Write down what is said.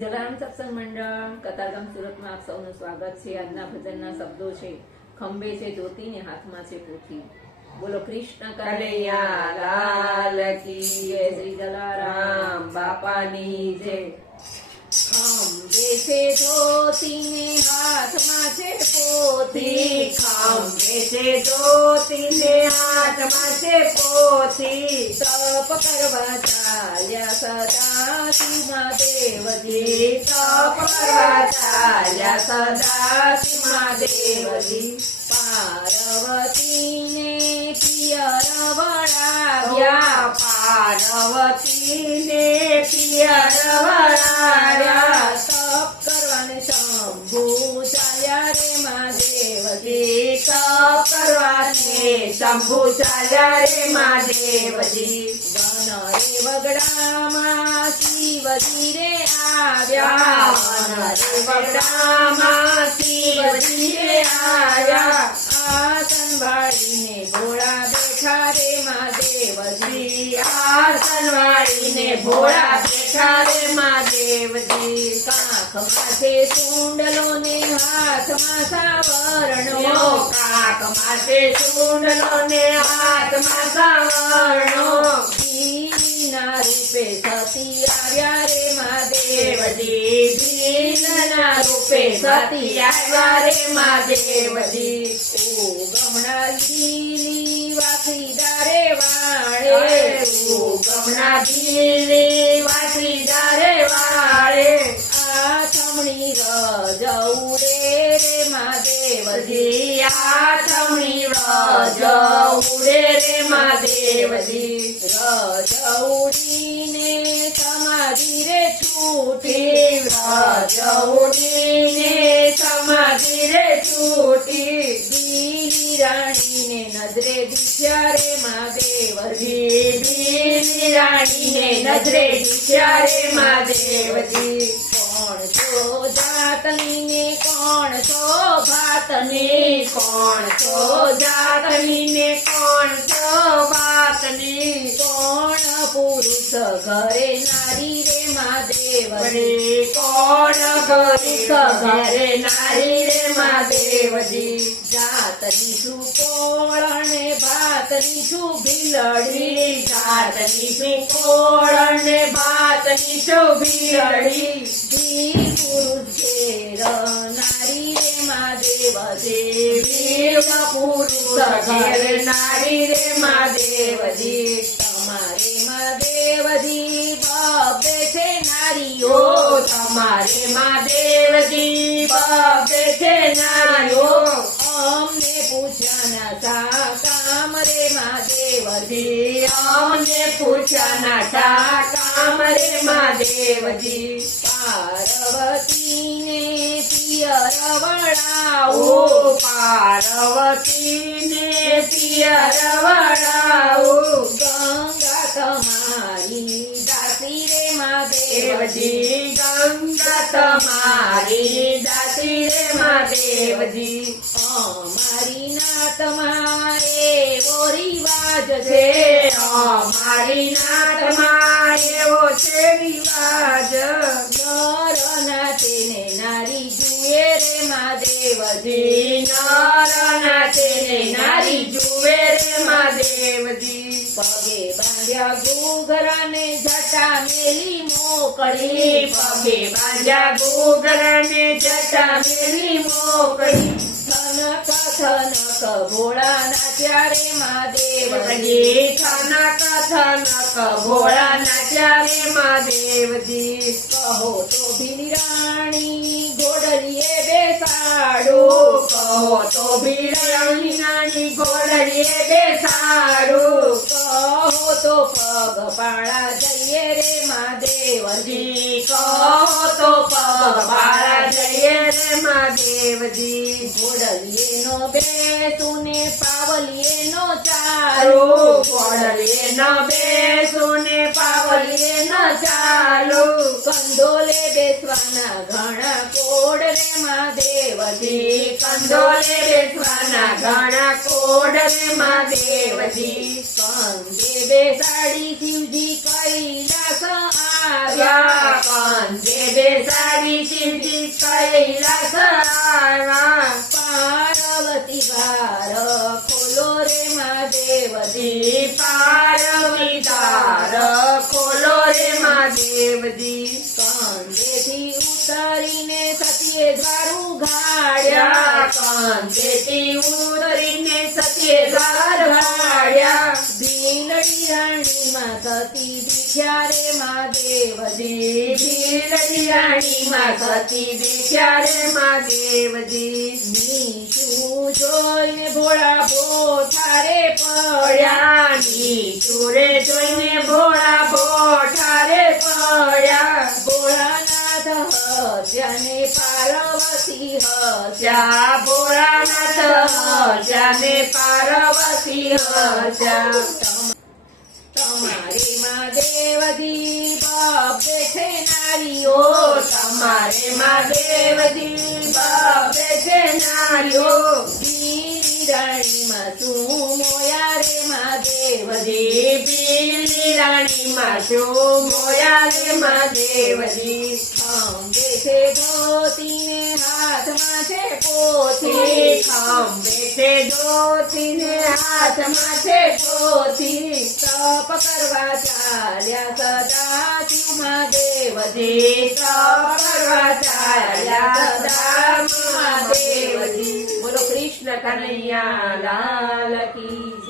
જલારામ સત્સંગ મંડળ કતારગામ સુરતમાં આપ સૌનું સ્વાગત છે। આજના ભજનના શબ્દો છે, ખંભે છે જ્યોતિ ને હાથમાં છે પોથી। બોલો કૃષ્ણ કનૈયા લાલ કી જય, શ્રી જલારામ બાપાની જય। ખંભે છે જ્યોતિ ને હાથમાં છે પોથી, ખંભે છે જ્યોતિ ને હાથમાં છે પોથી। તપ કરવા ચાલ્યા સદાશિવ મહાદેવજી, તપ કરવા ચાલ્યા સદાશિવ મહાદેવજી। પાર્વતીને પિયર વળાવ્યા, પાર્વતીને પિયર વળાવ્યા। તપ કરવાને શંભુ ચાલ્યા રે મહાદેવજી, તપ કરવાને શંભુ ચાલ્યા રે મહાદેવજી। વન રે વગડામાં શિવજી રે આવ્યા, વન રે વગડામાં શિવજી રે આવ્યા। આસન વાળીને ભોળા બેઠા રે મહાદેવજી, આસન વાળીને ભોળા બેઠા રે મહાદેવજી। કાંખમાં છે કુંડલો ને હાથમાં સાવરણો, કાખમાં છે ચૂંડલો ને હાથમાં સાવરણો। ભીલના રૂપે સતી આવ્યા રે મહાદેવજી, ભીલના રૂપે સતી આવ્યા રે મહાદેવજી। ઓ ગમણા લીલી વાસીદા રે વાળે, ગમના ભીલી વાસીદા રે વાળે। આથમણી રજઉડે રે મહાદેવજી, આથમણી રજ ઉડે રે મહાદેવજી। રજઉડીને સમાધિ રે છૂટી, રજ ઉડીને સમાધિ રે છૂટી। બીલી રાણીને નજરે દીઠ્યા રે મહાદેવજી, બીલી રાણીને નજરે દીઠ્યા રે મહાદેવજી। કોણ છો જાતની ને કોણ છો ભાતની, કોણ છો જાતની ને કોણ છો બાતની। કોણ પુરુષ ઘરે નારી રે મહાદેવજી, વળી કોણ પુરુષ ઘરે નારી રે મહાદેવજી। જાતની છું કોળ ને ભાતની છું ભીલડી, જાતની છું કોળ ને ભાતની છું ભીલડી। વીર પુરુષ ઘેર નારી રે મહાદેવજી, વીર પુરુષ ઘેર નારી રે મહાદેવજી। તમારે મહાદેવજી બબે છે નારીઓ, તમારે મહાદેવજી બબે છે નારીઓ। અમને પૂછ્યા ના કામ રે મહાદેવજી, અમને પૂછ્યા ના કામ રે મહાદેવજી। પાર્વતીને પિયર વળાવો, પાર્વતીને પિયર વળાવો। ગંગા તમારી દાસી રે મહાદેવજી, ગંગા તમારી દાસી રે મહાદેવજી। અમારી ના તમારે એવો રિવાજ છે, અમારી નાતમાં એવો છે રિવાજ। નર નાચે ને નારી જુએ રે મહાદેવજી, નર નાચે ને નારી જુએ રે મહાદેવજી। પગે બાંધ્યા ઘૂઘરા ને જટા મેલી મોકળી, પગે બાંધ્યા ઘૂઘરા ને જટા મેલી મોકળી। થનક થનક ભોળા નાચ્યા રે મહાદેવજી, થનક થનક ભોળા નાચ્યા રે મહાદેવજી। કહો તો ભીલ રાણી ઘોડલીએ બેસાડો, કહો તો ભીલરાણી નાની ઘોડલીએ બેસાડો। કહો તો પગ પાળા જઈએ રે મહાદેવજી, કહો તો પગ પાળા જઈએ રે મહાદેવજી। ઘોડલીએ નો બેસું ને પાવલીએ નો ચાલો ઘોડલીએ ન બેસું ને પાવલીએ ન ચાલું કંદોલે બેસવાના ઘણા કોડ રે મહાદેવજી કંદોલે બેસવાના ઘણા કોડ રે મહાદેવજી કંદે બેસાડી શિવજી કૈલાસ આવ્યા આવ્યા કંદે બેસાડી શિવજી કૈલાસ આવ્યા પાર્વતી વાર ખોલો રે મહાદેવજી પાર્વતી તાર ખોલો રે મહાદેવજી કંદેથી ઉતરીને સતીએ દ્વારું યા ઘાડ્યા કંદેથી ઉતરીને સત્ય દ્વાર વાળ્યા ભીલડી રાણીમાં સતી દીખ્યા રે મહાદેવજી ભીલડી રાણીમાં સતી દીખ્યા રે મહાદેવજી નીચું જોઈને ભોળા પોથારે પડ્યા પડ્યા નીચુરે જોઈને ભોળા ભોઠારે પડ્યા ભોળાનાથ હસ્યાને પાર્વતી હસ્યા જા ભોળાનાથ હસ્યાને પાર્વતી હસ્યા તમારે મહાદેવજી બાપે છે નારીઓ તમારે મહાદેવજી બાપે છે નારીઓ ભીલી રાણીમાં તું મોયા રે મહાદેવજી ભીલી રાણીમાં શું મોયા રે મહાદેવજી ખંભે છે ધોતીને હાથમાં છે પોથી ખંભે છે ધોતીને હાથમાં છે પોથી તપ કરવા ચાલ્યા સદા શિવ મહાદેવજી તપ કરવા ચાલ્યા સદા મહાદેવજી. બોલો કૃષ્ણ કનૈયા લાલ કી